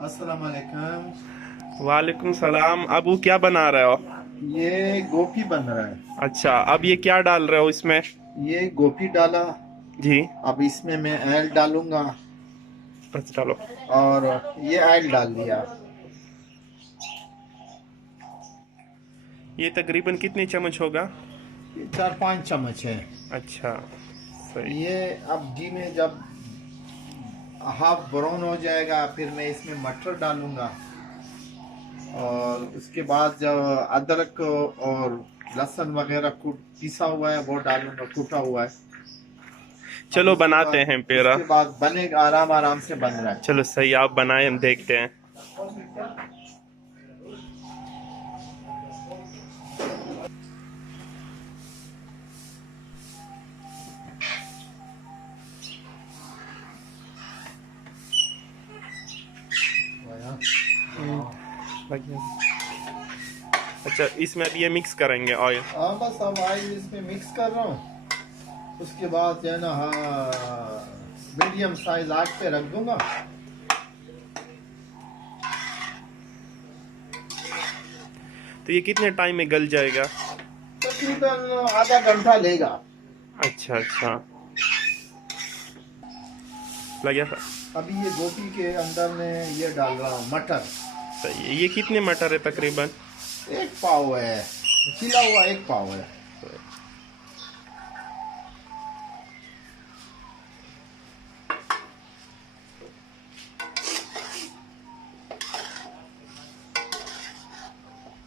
अस्सलाम वालेकुम। वालेकुम सलाम। अब वो क्या बना रहे हो? ये गोभी बन रहा है। अच्छा, अब ये क्या डाल रहे हो इसमें? ये गोभी डाला। जी। अब इसमें मैं ऑयल डालूंगा बस डालो। और ये ऑयल डाल दिया। ये तकरीबन कितने चम्मच होगा? ये 4-5 चम्मच है। अच्छा, सही। ये अब घी में जब हाफ ब्राउन हो जाएगा फिर मैं इसमें मटर डालूंगा और उसके बाद जब अदरक और लहसुन वगैरह पिसा हुआ है वो डालूंगा, कूटा हुआ है। अब चलो बनाते हैं पेरा। उसके बाद बनेगा, आराम आराम से बन रहा है। चलो सही, आप बनाए, हम देखते हैं। लग गया। अच्छा, इसमें अब ये मिक्स करेंगे ऑयल। हाँ बस अब ऑयल इसमें मिक्स कर रहा हूँ। उसके बाद जो है ना, हाँ, मीडियम साइज आग पे रख दूंगा। तो ये कितने टाइम में गल जाएगा? तकरीबन आधा घंटा लेगा। अच्छा अच्छा, लग गया। अभी ये गोभी के अंदर में ये डाल रहा हूँ मटर। सही है। ये कितने मटर है तकरीबन? 1 पाव है, छिला हुआ 1 पाव है।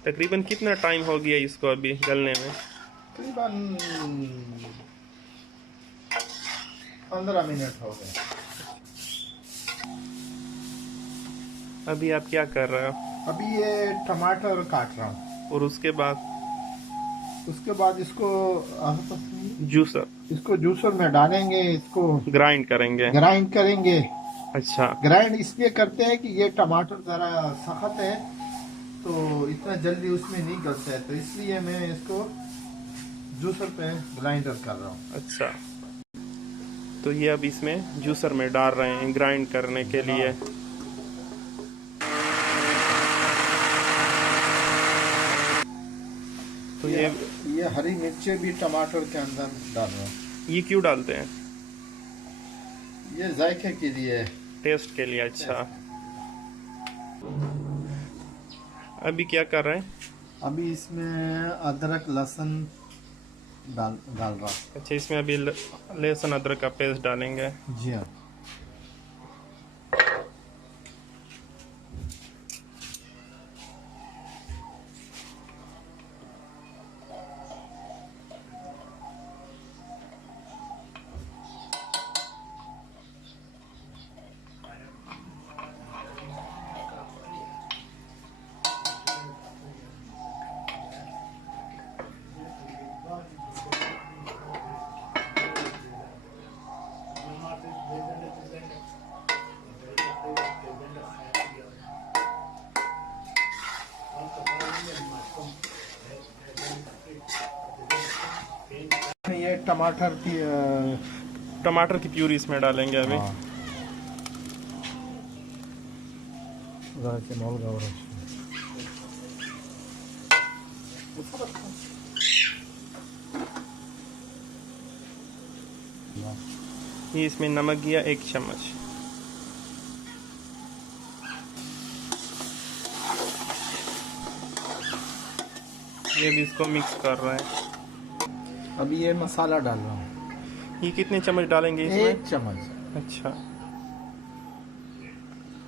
तकरीबन कितना टाइम हो गया इसको अभी गलने में? तकरीबन 15 मिनट हो गए। अभी आप क्या कर रहे हो? अभी ये टमाटर काट रहा हूँ। और उसके बाद इसको जूसर इसको जूसर में डालेंगे, इसको ग्राइंड करेंगे। ग्राइंड करेंगे। अच्छा। ग्राइंड इसलिए करते हैं कि ये टमाटर जरा सख्त है तो इतना जल्दी उसमें नहीं गलता है, तो इसलिए मैं इसको जूसर पे ग्राइंडर कर रहा हूँ। अच्छा, तो ये अब इसमें जूसर में डाल रहे हैं ग्राइंड करने के लिए। तो ये हरी मिर्चें भी टमाटर के अंदर डाल रहा हूँ। ये क्यों डालते हैं? ये जायके के लिए, टेस्ट के लिए। अच्छा, अभी क्या कर रहे हैं? अभी इसमें अदरक लहसुन डाल रहा। अच्छा, इसमें अभी लहसुन अदरक का पेस्ट डालेंगे। जी हाँ। ये टमाटर की प्यूरी इसमें डालेंगे अभी। हाँ। ये इसमें नमक गया 1 चम्मच। ये भी इसको मिक्स कर रहे हैं। अभी ये मसाला डाल रहा हूँ। ये कितने चम्मच डालेंगे इसमें? 1 चम्मच। अच्छा,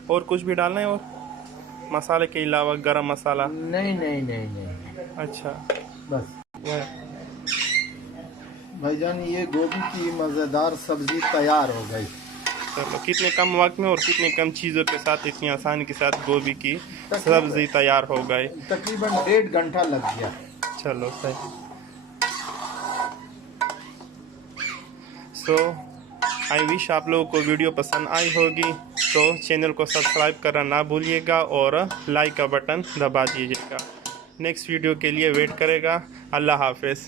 और कुछ भी डालना है? और मसाले के अलावा गरम मसाला? नहीं नहीं नहीं नहीं। अच्छा, बस भाईजान, ये गोभी की मज़ेदार सब्जी तैयार हो गई। चलो, कितने कम वक्त में और कितने कम चीज़ों के साथ इतनी आसानी के साथ गोभी की सब्जी तैयार हो गई। तकरीबन 1.5 घंटा लग गया। चलो सही। सो आई विश आप लोगों को वीडियो पसंद आई होगी, तो चैनल को सब्सक्राइब करना ना भूलिएगा और लाइक का बटन दबा दीजिएगा। नेक्स्ट वीडियो के लिए वेट करेगा। अल्लाह हाफिज़।